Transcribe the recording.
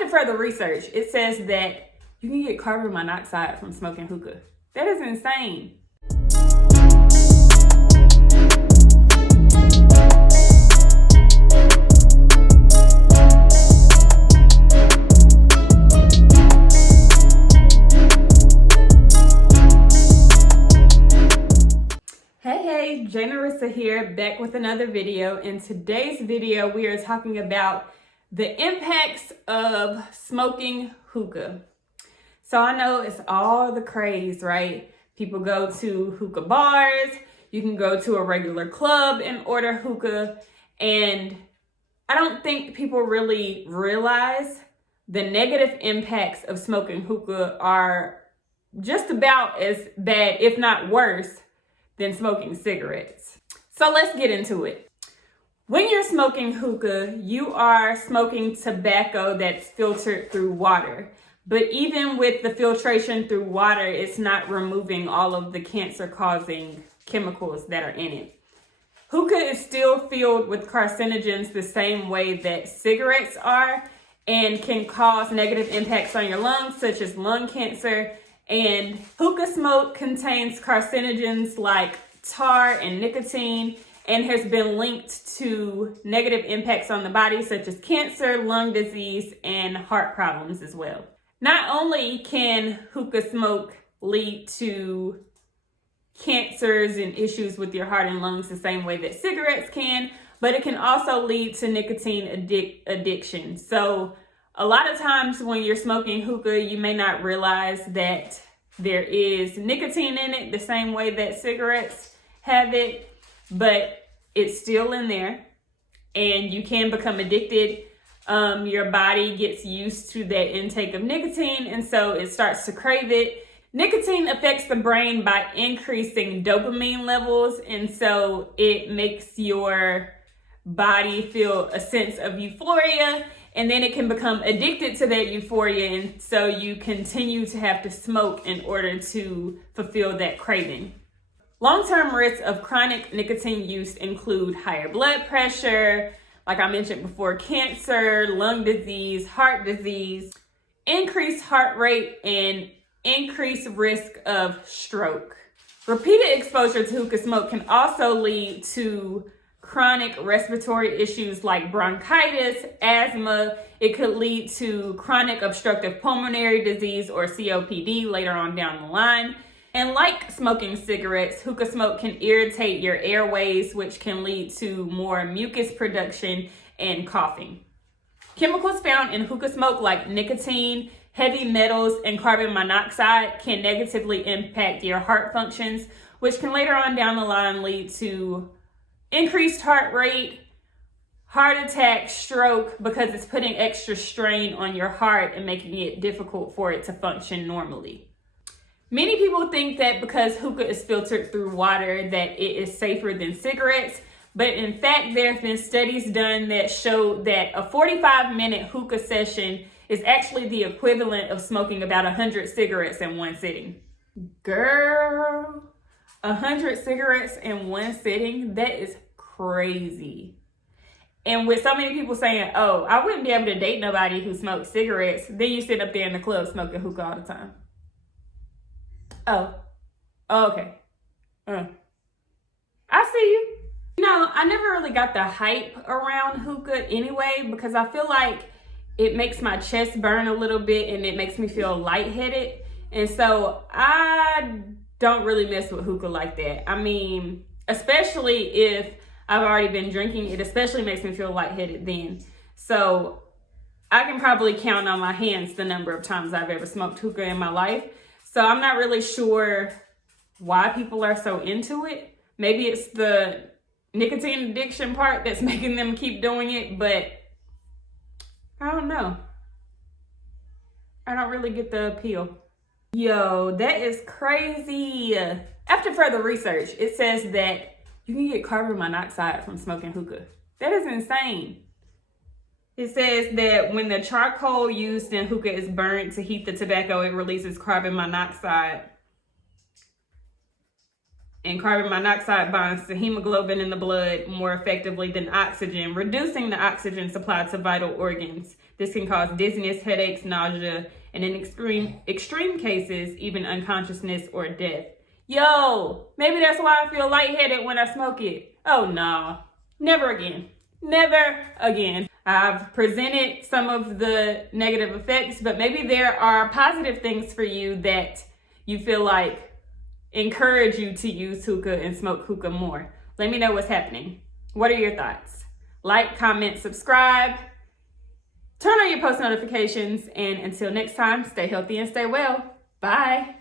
After further research, it says that you can get carbon monoxide from smoking hookah. That is insane. Hey, Jay Narissa here, back with another video. In today's video, we are talking about the impacts of smoking hookah. So I know it's all the craze, right? People go to hookah bars, you can go to a regular club and order hookah, and I don't think people really realize the negative impacts of smoking hookah are just about as bad, if not worse, than smoking cigarettes. So let's get into it. When you're smoking hookah, you are smoking tobacco that's filtered through water. But even with the filtration through water, it's not removing all of the cancer-causing chemicals that are in it. Hookah is still filled with carcinogens the same way that cigarettes are, and can cause negative impacts on your lungs, such as lung cancer. And hookah smoke contains carcinogens like tar and nicotine, and has been linked to negative impacts on the body, such as cancer, lung disease, and heart problems as well. Not only can hookah smoke lead to cancers and issues with your heart and lungs the same way that cigarettes can, but it can also lead to nicotine addiction. So a lot of times when you're smoking hookah, you may not realize that there is nicotine in it the same way that cigarettes have it, but it's still in there and you can become addicted. Your body gets used to that intake of nicotine, and so it starts to crave it. Nicotine affects the brain by increasing dopamine levels, and so it makes your body feel a sense of euphoria, and then it can become addicted to that euphoria, and so you continue to have to smoke in order to fulfill that craving. Long-term risks of chronic nicotine use include higher blood pressure, like I mentioned before, cancer, lung disease, heart disease, increased heart rate, and increased risk of stroke. Repeated exposure to hookah smoke can also lead to chronic respiratory issues like bronchitis, asthma. It could lead to chronic obstructive pulmonary disease or COPD later on down the line. And like smoking cigarettes, hookah smoke can irritate your airways, which can lead to more mucus production and coughing. Chemicals found in hookah smoke like nicotine, heavy metals, and carbon monoxide can negatively impact your heart functions, which can later on down the line lead to increased heart rate, heart attack, stroke, because it's putting extra strain on your heart and making it difficult for it to function normally. Many people think that because hookah is filtered through water that it is safer than cigarettes, but in fact there have been studies done that show that a 45-minute hookah session is actually the equivalent of smoking about 100 cigarettes in one sitting. Girl, 100 cigarettes in one sitting? That is crazy. And with so many people saying, oh, I wouldn't be able to date nobody who smokes cigarettes, then you sit up there in the club smoking hookah all the time. Oh, okay. I see you. You know, I never really got the hype around hookah anyway, because I feel like it makes my chest burn a little bit and it makes me feel lightheaded. And so I don't really mess with hookah like that. I mean, especially if I've already been drinking, it especially makes me feel lightheaded then. So I can probably count on my hands the number of times I've ever smoked hookah in my life. So I'm not really sure why people are so into it. Maybe it's the nicotine addiction part that's making them keep doing it, but I don't know. I don't really get the appeal. Yo, that is crazy. After further research, it says that you can get carbon monoxide from smoking hookah. That is insane. It says that when the charcoal used in hookah is burned to heat the tobacco, it releases carbon monoxide. And carbon monoxide binds to hemoglobin in the blood more effectively than oxygen, reducing the oxygen supply to vital organs, This can cause dizziness, headaches, nausea, and in extreme cases, even unconsciousness or death. Yo, maybe that's why I feel lightheaded when I smoke it. Oh no, never again. Never again. I've presented some of the negative effects, but maybe there are positive things for you that you feel like encourage you to use hookah and smoke hookah more. Let me know what's happening. What are your thoughts? Like, comment, subscribe, turn on your post notifications, and until next time, stay healthy and stay well. Bye.